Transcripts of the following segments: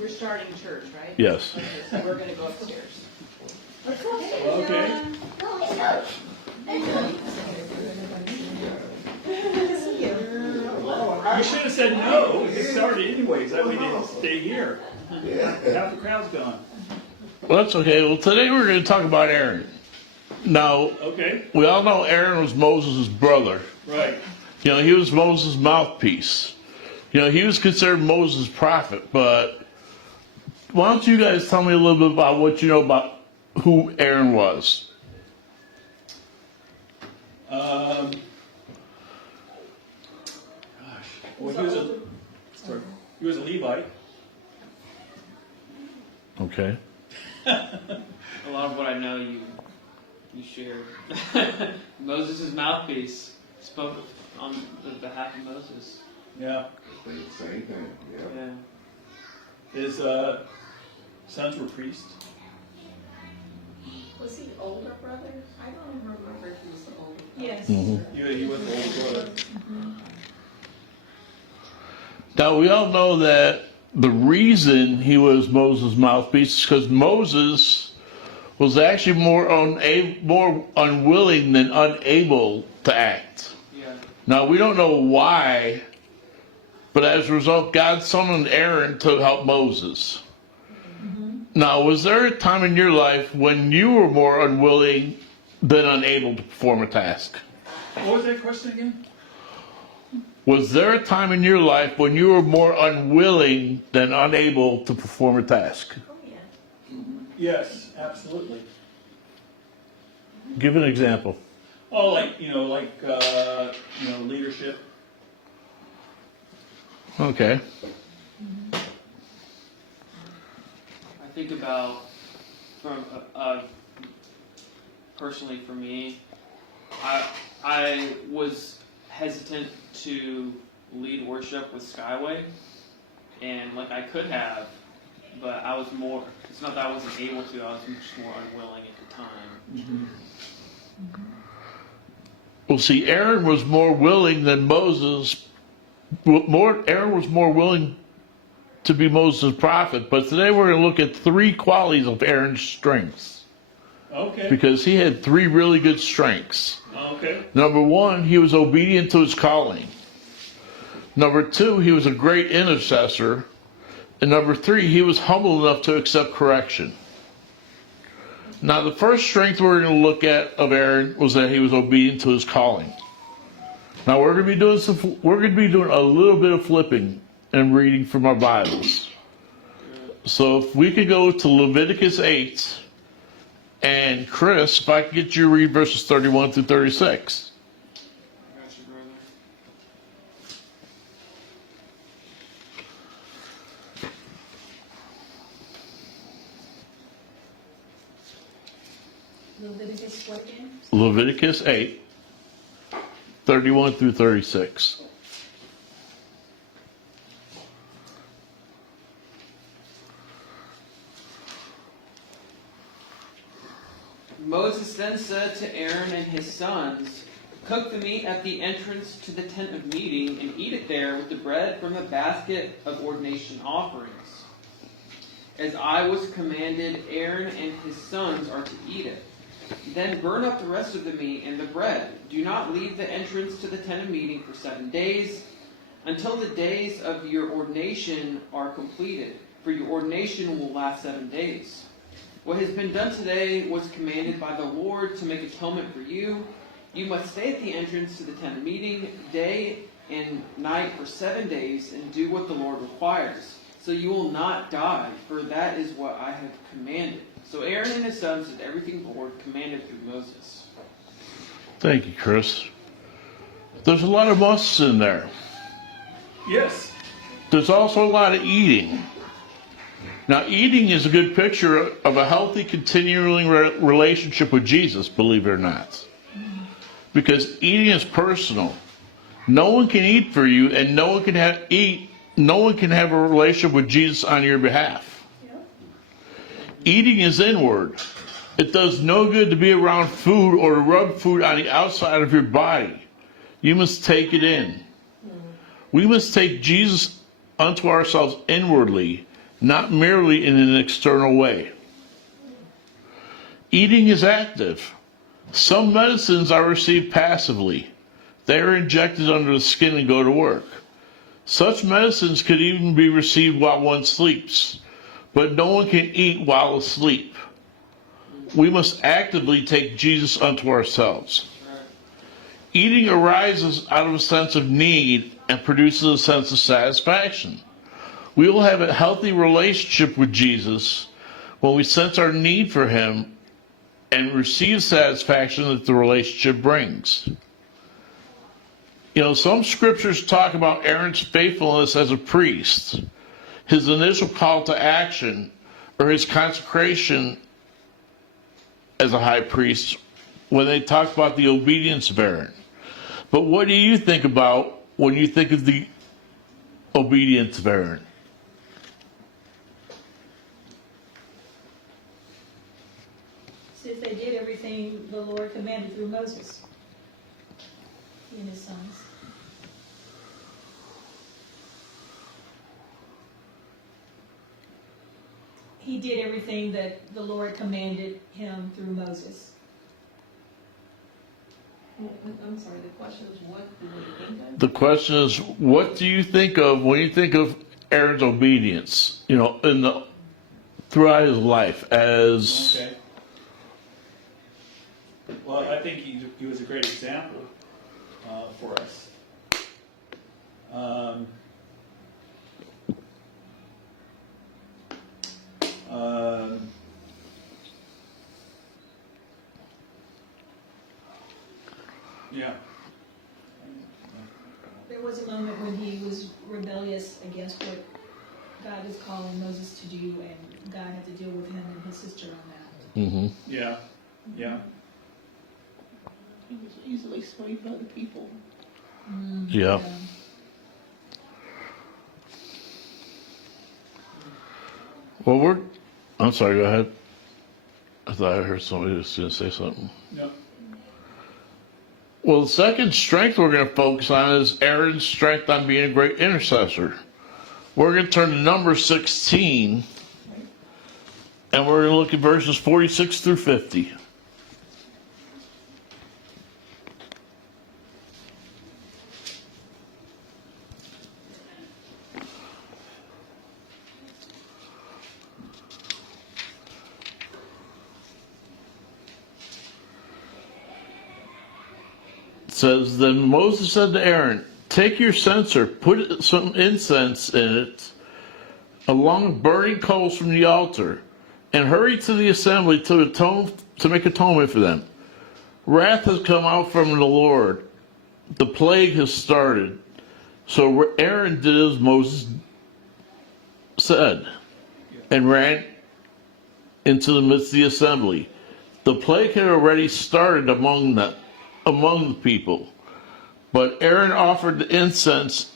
We're starting church, right? Yes. Okay, so we're going to go upstairs. Okay. You should have said no. You started anyways. That way they didn't stay here. Half the crowd's gone. Well, that's okay. Well, today we're going to talk about Aaron. Now, Okay. we all know Aaron was Moses' brother. Right. You know, he was Moses' mouthpiece. You know, he was considered Moses' prophet. But why don't you guys tell me a little bit about what you know about who Aaron was? Gosh. Well, he was a Levite. Okay. A lot of what I know you shared. Moses' mouthpiece spoke on the behalf of Moses. Yeah. Same thing. Yeah. Yeah. His sons were priests. Was he older brother? I don't remember if he was the older brother. Yes. He was the older brother. Now, we all know that the reason he was Moses' mouthpiece is because Moses was actually more unwilling than unable to act. Yeah. Now, we don't know why, but as a result, God summoned Aaron to help Moses. Now, was there a time in your life when you were more unwilling than unable to perform a task? What was that question again? Was there a time in your life when you were more unwilling than unable to perform a task? Oh, yeah. Yes, absolutely. Give an example. Oh, leadership. Okay. I think about from personally for me, I was hesitant to lead worship with Skyway, and I could have, but I was more. It's not that I wasn't able to. I was much more unwilling at the time. Well, see, Aaron was more willing than Moses. Aaron was more willing to be Moses' prophet, but today we're going to look at 3 qualities of Aaron's strengths. Okay. Because he had 3 really good strengths. Okay. Number 1, he was obedient to his calling. Number 2, he was a great intercessor. And number 3, he was humble enough to accept correction. Now, the first strength we're going to look at of Aaron was that he was obedient to his calling. Now, we're going to be doing a little bit of flipping and reading from our Bibles. So, if we could go to Leviticus 8, and Chris, if I could get you to read verses 31 through 36. Got you, brother. Leviticus what again? Leviticus 8, 31 through 36. Moses then said to Aaron and his sons, "Cook the meat at the entrance to the tent of meeting and eat it there with the bread from the basket of ordination offerings. As I was commanded, Aaron and his sons are to eat it. Then burn up the rest of the meat and the bread. Do not leave the entrance to the tent of meeting for 7 days, until the days of your ordination are completed, for your ordination will last 7 days. What has been done today was commanded by the Lord to make atonement for you. You must stay at the entrance to the tent of meeting day and night for 7 days and do what the Lord requires. So you will not die, for that is what I have commanded." So Aaron and his sons did everything the Lord commanded through Moses. Thank you, Chris. There's a lot of musts in there. Yes. There's also a lot of eating. Now, eating is a good picture of a healthy, continuing relationship with Jesus, believe it or not. Because eating is personal. No one can eat for you, and no one can have a relationship with Jesus on your behalf. Eating is inward. It does no good to be around food or to rub food on the outside of your body. You must take it in. We must take Jesus unto ourselves inwardly not merely in an external way. Eating is active. Some medicines are received passively. They are injected under the skin and go to work. Such medicines could even be received while one sleeps, but no one can eat while asleep. We must actively take Jesus unto ourselves. Eating arises out of a sense of need and produces a sense of satisfaction. We will have a healthy relationship with Jesus when we sense our need for him and receive satisfaction that the relationship brings. You know, some scriptures talk about Aaron's faithfulness as a priest, his initial call to action, or his consecration as a high priest when they talk about the obedience of Aaron. But what do you think about when you think of the obedience of Aaron? Since they did everything the Lord commanded through Moses and his sons. He did everything that the Lord commanded him through Moses. I'm sorry, the question is what do we think of? The question is, what do you think of when you think of Aaron's obedience, you know, throughout his life as... Okay. Well, I think he was a great example for us. Yeah. There was a moment when he was rebellious against what God was calling Moses to do, and God had to deal with him and his sister on that. Mm-hmm. Yeah. Yeah. He was easily swayed by the people. Yeah. Well, I'm sorry, go ahead. I thought I heard somebody was going to say something. No. Well, the second strength we're going to focus on is Aaron's strength on being a great intercessor. We're going to turn to Numbers 16, and we're going to look at verses 46 through 50. It says, Then Moses said to Aaron, Take your censer, put some incense in it, along with burning coals from the altar, and hurry to the assembly to make atonement for them. Wrath has come out from the Lord. The plague has started. So Aaron did as Moses said, and ran into the midst of the assembly. The plague had already started among the people. But Aaron offered the incense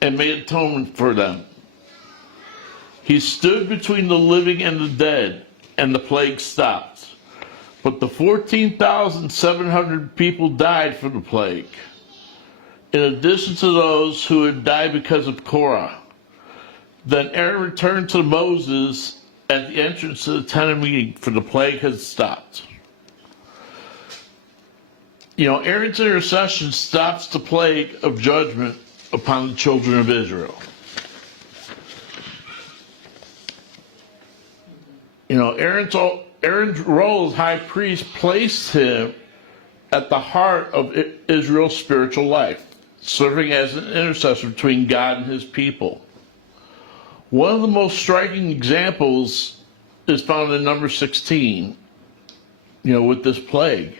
and made atonement for them. He stood between the living and the dead, and the plague stopped. But the 14,700 people died from the plague, in addition to those who had died because of Korah. Then Aaron returned to Moses at the entrance to the tent of meeting, for the plague had stopped. You know, Aaron's intercession stops the plague of judgment upon the children of Israel. You know, Aaron's role as high priest placed him at the heart of Israel's spiritual life, serving as an intercessor between God and his people. One of the most striking examples is found in number 16, you know, with this plague.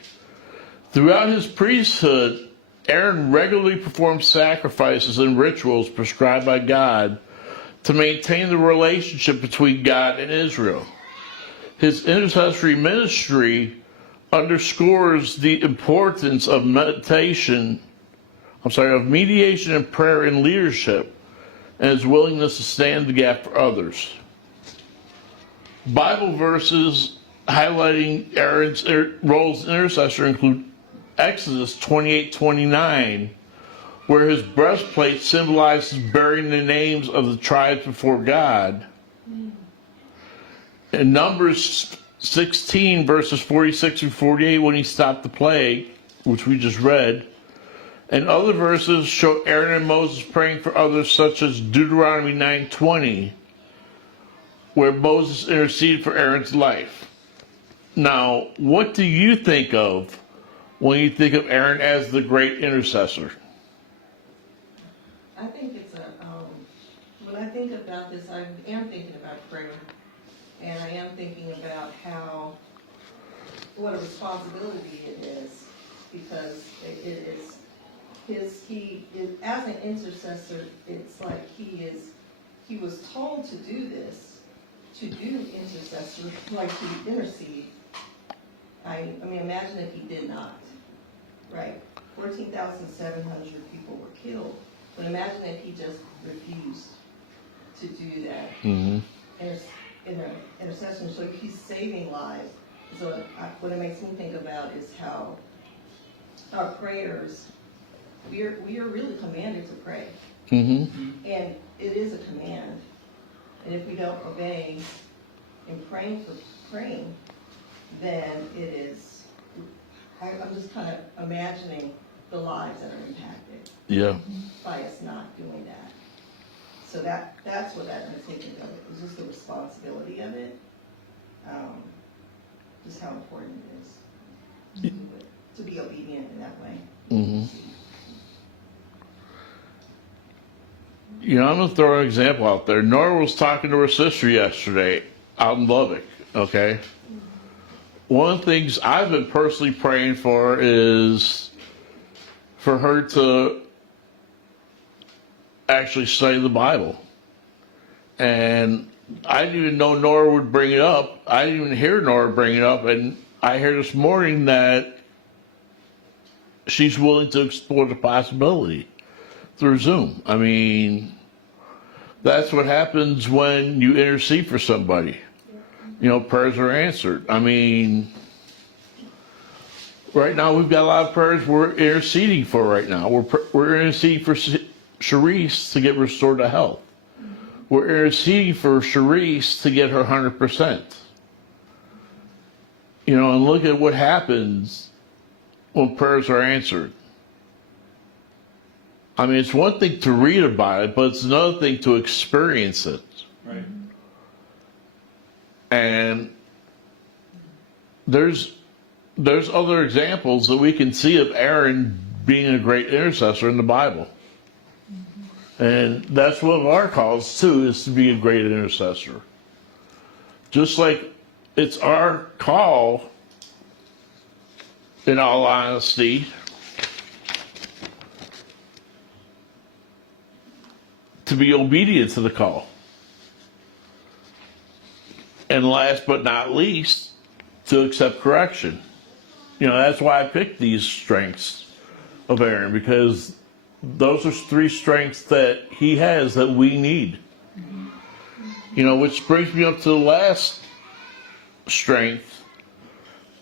Throughout his priesthood, Aaron regularly performed sacrifices and rituals prescribed by God to maintain the relationship between God and Israel. His intercessory ministry underscores the importance of mediation and prayer and leadership, and his willingness to stand the gap for others. Bible verses highlighting Aaron's role as intercessor include Exodus 28:29, where his breastplate symbolizes bearing the names of the tribes before God, In Numbers 16, verses 46 and 48, when he stopped the plague, which we just read, and other verses show Aaron and Moses praying for others, such as Deuteronomy 9:20, where Moses interceded for Aaron's life. Now, what do you think of when you think of Aaron as the great intercessor? I think it's when I think about this, I am thinking about prayer. And I am thinking about what a responsibility it is, because it is as an intercessor, it's like he was told to do this, to do intercessor, like to intercede. I mean, imagine if he did not, right? 14,700 people were killed, but imagine if he just refused to do that. Mm-hmm. Intercession, so he's saving lives. So what it makes me think about is how our prayers, we are really commanded to pray. Mm-hmm. And it is a command. And if we don't obey in praying, then it is, I'm just kind of imagining the lives that are impacted Yeah. by us not doing that. So that's what I'm thinking of. It was just the responsibility of it, just how important it is to do it, to be obedient in that way. Mm-hmm. You know, I'm going to throw an example out there. Nora was talking to her sister yesterday out in Lubbock, okay? One of the things I've been personally praying for is for her to actually study the Bible. And I didn't even know Nora would bring it up. I didn't even hear Nora bring it up. And I heard this morning that she's willing to explore the possibility through Zoom. I mean, that's what happens when you intercede for somebody. You know, prayers are answered. I mean, right now we've got a lot of prayers we're interceding for right now. We're interceding for Sharice to get restored to health. We're interceding for Sharice to get her 100%. You know, and look at what happens when prayers are answered. I mean, it's one thing to read about it, but it's another thing to experience it. Right. And there's other examples that we can see of Aaron being a great intercessor in the Bible. And that's one of our calls too, is to be a great intercessor. Just like it's our call, in all honesty, to be obedient to the call. And last but not least, to accept correction. You know, that's why I picked these strengths of Aaron, because those are three strengths that he has that we need. You know, which brings me up to the last strength,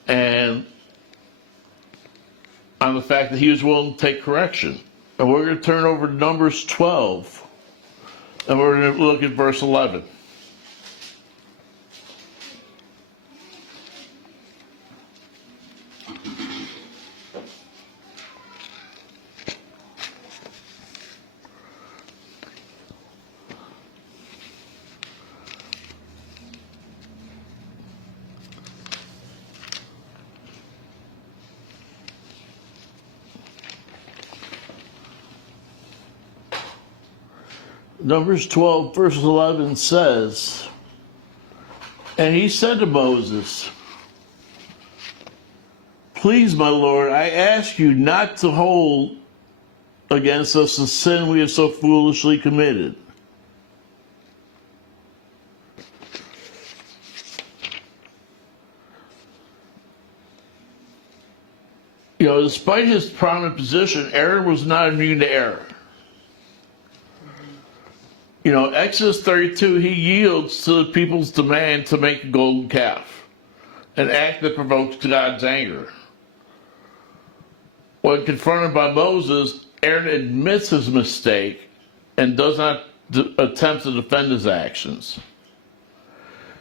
and on the fact that he was willing to take correction. And we're going to turn over to Numbers 12, and we're going to look at verse 11. Numbers 12, verse 11 says, "And he said to Moses, 'Please, my Lord, I ask you not to hold against us the sin we have so foolishly committed.'" You know, despite his prominent position, Aaron was not immune to error. You know, Exodus 32, he yields to the people's demand to make a golden calf, an act that provokes God's anger. When confronted by Moses, Aaron admits his mistake and does not attempt to defend his actions.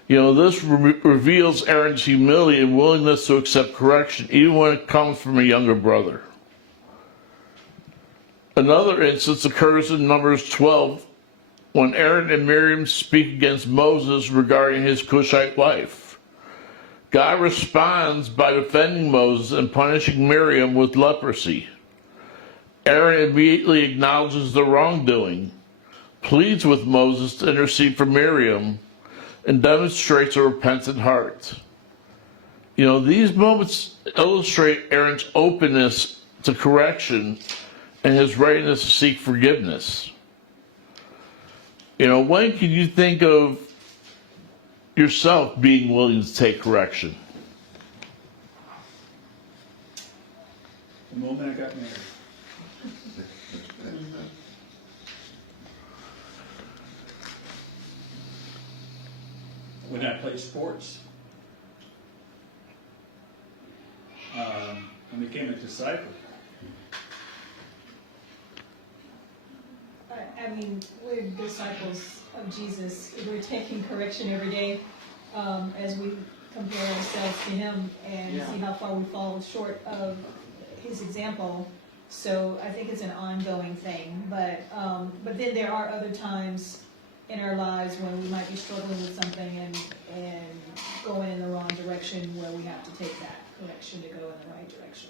You know, this reveals Aaron's humility and willingness to accept correction, even when it comes from a younger brother. Another instance occurs in Numbers 12 when Aaron and Miriam speak against Moses regarding his Cushite wife. God responds by defending Moses and punishing Miriam with leprosy. Aaron immediately acknowledges the wrongdoing, pleads with Moses to intercede for Miriam, and demonstrates a repentant heart. You know, these moments illustrate Aaron's openness to correction and his readiness to seek forgiveness. You know, when can you think of yourself being willing to take correction? The moment I got married. When I played sports, I became a disciple. I mean, we're disciples of Jesus. We're taking correction every day as we compare ourselves to him and see how far we fall short of his example. So I think it's an ongoing thing. But then there are other times in our lives when we might be struggling with something and going in the wrong direction, where we have to take that correction to go in the right direction.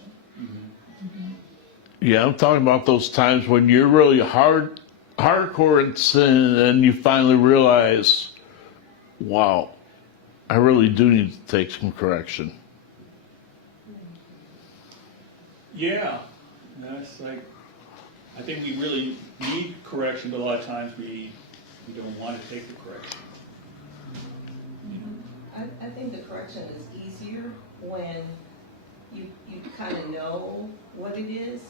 Yeah, I'm talking about those times when you're really hardcore in sin and you finally realize, wow, I really do need to take some correction. Yeah, that's like, I think we really need correction, but a lot of times we don't want to take the correction. I think the correction is easier when you kind of know what it is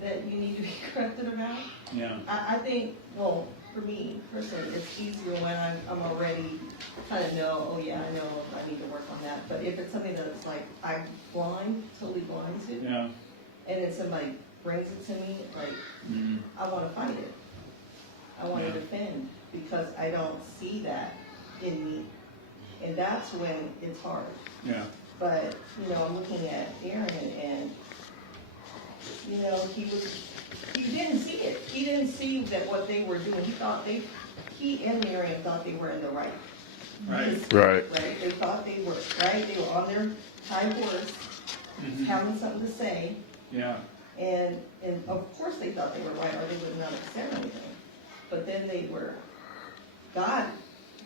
that you need to be corrected about. Yeah. I think, well, for me personally, it's easier when I'm already kind of know, oh yeah, I know I need to work on that. But if it's something that's like I'm totally blind to, Yeah. and then somebody brings it to me, like I want to fight it. I want to defend because I don't see that in me. And that's when it's hard. Yeah. But, I'm looking at Aaron and, he didn't see it. He didn't see that what they were doing. He and Miriam thought they were in the right. Right. Right. Right? They thought they were, right? They were on their high horse, having something to say. Yeah. And of course they thought they were right or they would not have said anything. But then God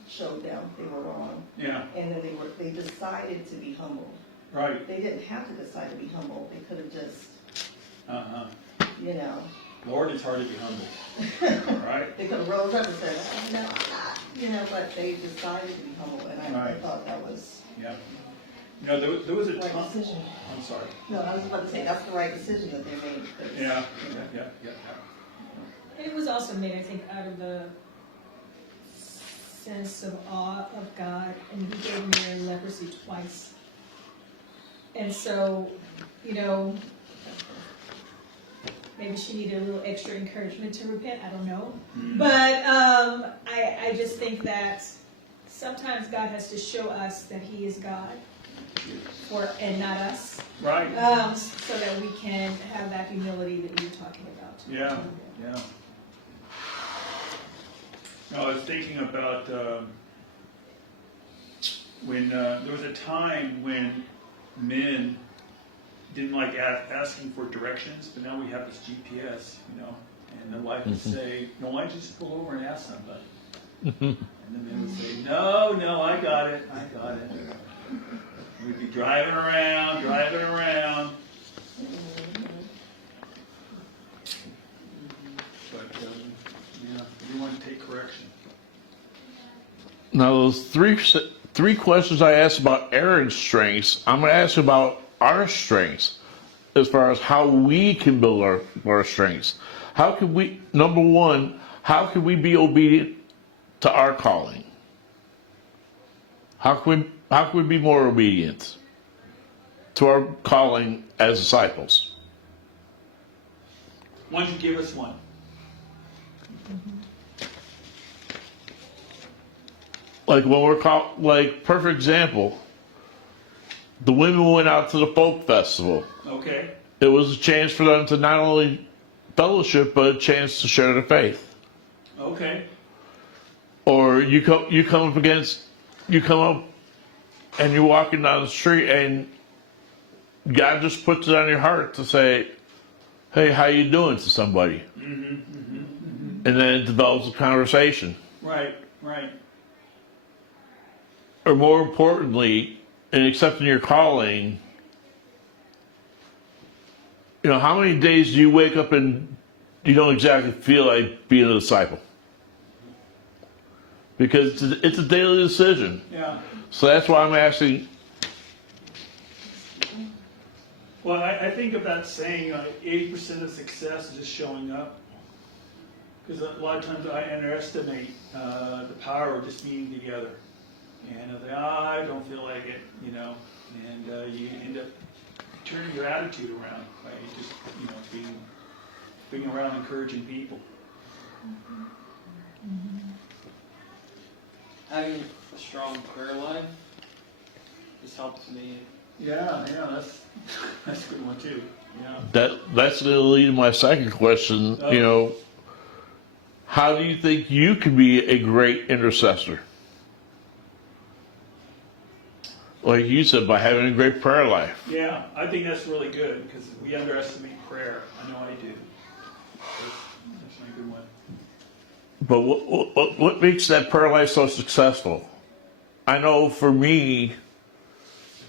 showed them they were wrong. Yeah. And then they decided to be humble. Right. They didn't have to decide to be humble. They could have just, Lord, it's hard to be humble. Right. they could have rose up and said, oh, no, I'm not, but they decided to be humble. And I thought that was Yeah. There was a the right time. decision. I'm sorry. No, I was about to say, that's the right decision that they made. Yeah. And it was also made, I think, out of the sense of awe of God, and he gave Mary leprosy twice. And so, maybe she needed a little extra encouragement to repent, I don't know. But I just think that sometimes God has to show us that he is God, and not us, Right. so that we can have that humility that you were talking about. Yeah. No, I was thinking about when there was a time when men didn't like asking for directions, but now we have this GPS, and the wife would say, "No, why don't you just pull over and ask somebody?" And the men would say, "No, I got it. We'd be driving around. But we want to take correction. Now, those three questions I asked about Aaron's strengths, I'm going to ask about our strengths as far as how we can build our strengths. How can we, number one, how can we be obedient to our calling? How can we be more obedient to our calling as disciples? Why don't you give us one? Like when we're caught, like perfect example, the women went out to the folk festival. Okay, It was a chance for them to not only fellowship, but a chance to share their faith. okay, Or you come up and you're walking down the street and God just puts it on your heart to say, "Hey, how you doing?" to somebody, and then it develops a conversation. right, right. Or more importantly, in accepting your calling, you know, how many days do you wake up and you don't exactly feel like being a disciple? Because it's a daily decision. Yeah. So that's why I'm asking. Well, I think of that saying, 80% of success is just showing up. Because a lot of times I underestimate the power of just being together. And I think, I don't feel like it, you know, and you end up turning your attitude around by just, you know, being around encouraging people. Having a strong prayer life just helps me. Yeah, that's a good one too. Yeah. That's going to lead to my second question. Oh. You know, how do you think you can be a great intercessor? Like you said, by having a great prayer life. Yeah, I think that's really good because we underestimate prayer. I know I do. That's a good one. But what makes that prayer life so successful? I know for me,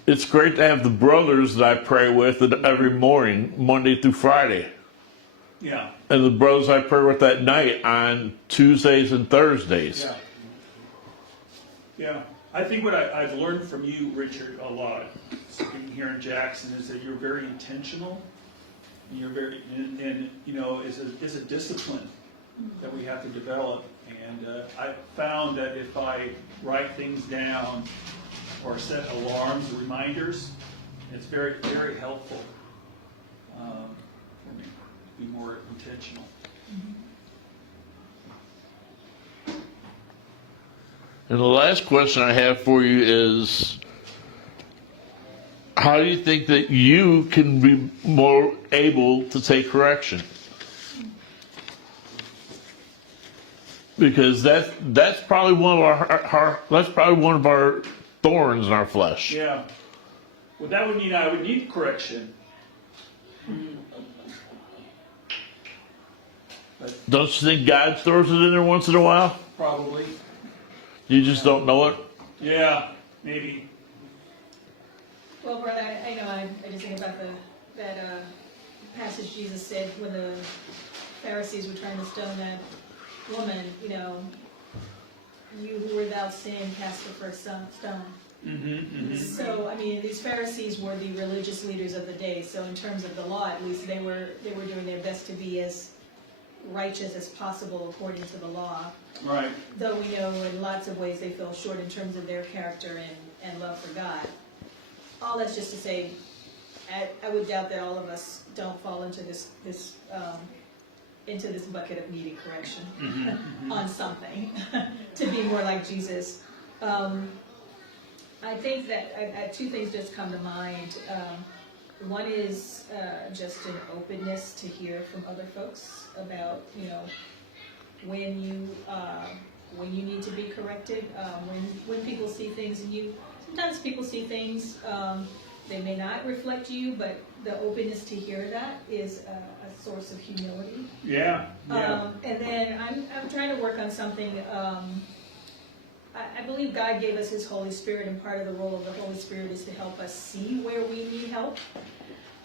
it's great to have the brothers that I pray with every morning, Monday through Friday. Yeah, And the brothers I pray with at night on Tuesdays and Thursdays. yeah. Yeah. I think what I've learned from you, Richard, a lot, being here in Jackson, is that you're very intentional. And you're very, and you know, is a discipline that we have to develop. And I found that if I write things down or set alarms or reminders, it's very, very helpful for me to be more intentional. And the last question I have for you is, how do you think that you can be more able to take correction? Because that's probably one of our thorns in our flesh. Yeah. Well, that would mean I would need correction. But Don't you think God throws it in there once in a while? probably. You just don't know it? Yeah, maybe. Well, brother, I know, I just think about that passage Jesus said when the Pharisees were trying to stone that woman, you know, you who were without sin cast the first stone. So, I mean, these Pharisees were the religious leaders of the day, so in terms of the law, at least they were doing their best to be as righteous as possible according to the law. Right. Though we know in lots of ways they fell short in terms of their character and love for God. All that's just to say, I would doubt that all of us don't fall into this bucket of needing correction on something to be more like Jesus. I think that two things just come to mind. One is just an openness to hear from other folks about, you know, when you need to be corrected, when people see things in you. Sometimes people see things, they may not reflect you, but the openness to hear that is a source of humility. Yeah. And then I'm trying to work on something. I believe God gave us His Holy Spirit, and part of the role of the Holy Spirit is to help us see where we need help,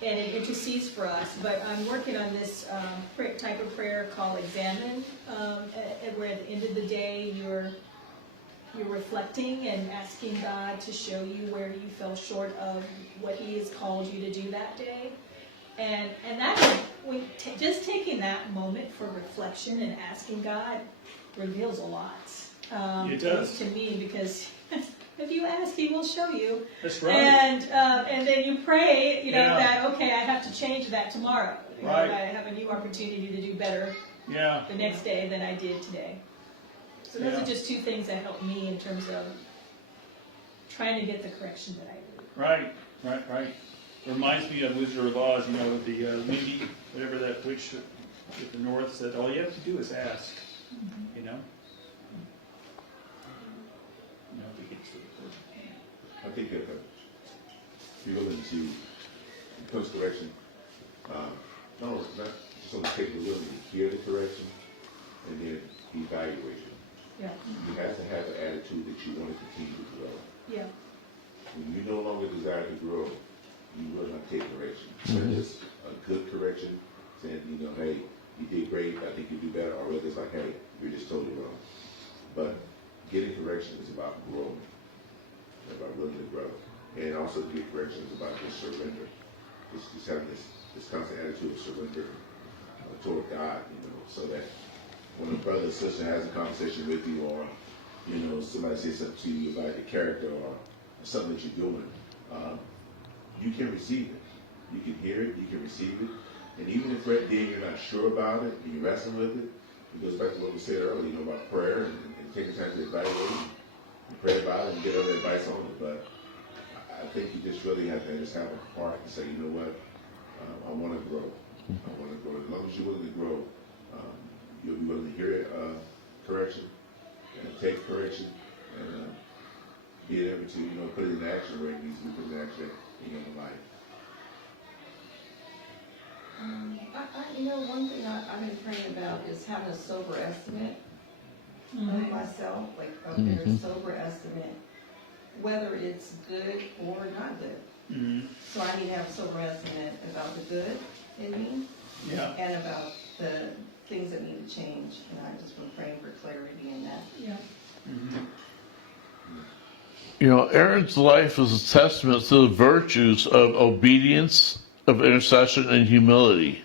and it intercedes for us. But I'm working on this type of prayer called examine, where at the end of the day you're reflecting and asking God to show you where you fell short of what He has called you to do that day. And that just taking that moment for reflection and asking God reveals a lot. It does. To me, because if you ask, He will show you. That's right. And then you pray, you know, Yeah. that, okay, I have to change that tomorrow. You know, Right. I have a new opportunity to do better Yeah. the next day than I did today. So those Yeah. are just two things that helped me in terms of trying to get the correction that I need. Right. Reminds me of Wizard of Oz, you know, the Mindy, whatever that witch at the north said, all you have to do is ask, you know? You know, if we get to the word. I think that if you're willing to course correction, no, it's not just only capability to hear the correction and then evaluate it. Yeah, You have to have an attitude that you want to continue to grow. yeah, When you no longer desire to grow, you will not take correction. Whether it's a good correction, saying, you know, hey, you did great, I think you do better, or whether it's like, hey, you're just totally wrong. But getting correction is about growing, about willing to grow. And also to get correction is about just surrender. Just having this constant attitude of surrender toward God, you know, so that when a brother or sister has a conversation with you, or, you know, somebody says something to you about your character or something that you're doing, you can receive it. You can hear it, you can receive it. And even if right then you're not sure about it, and you're wrestling with it, it goes back to what we said earlier, you know, about prayer and taking time to evaluate and pray about it and get other advice on it. But I think you just really have to just have a heart and say, you know what, I want to grow. I want to grow. As long as you're willing to grow, you'll be willing to hear correction and take correction and be able to, you know, put it in action where it needs to be put in action in your life. You know, one thing I've been praying about is having a sober estimate of myself, like a very sober estimate, whether it's good or not good. Mm-hmm. So I need to have a sober estimate about the good in me Yeah. and about the things that need to change. And I've just been praying for clarity in that. yeah. Mm-hmm. You know, Aaron's life is a testament to the virtues of obedience, of intercession, and humility.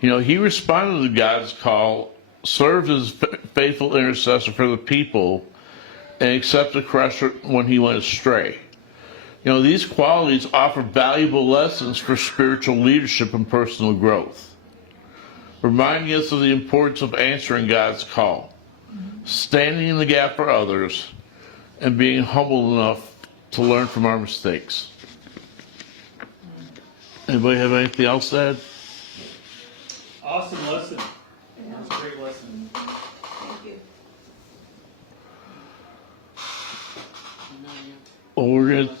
You know, he responded to God's call, served as faithful intercessor for the people, and accepted correction when he went astray. You know, these qualities offer valuable lessons for spiritual leadership and personal growth, reminding us of the importance of answering God's call, standing in the gap for others, and being humble enough to learn from our mistakes. Anybody have anything else to add? Awesome lesson. Yeah. That's a great lesson. Thank you. Well, we're going to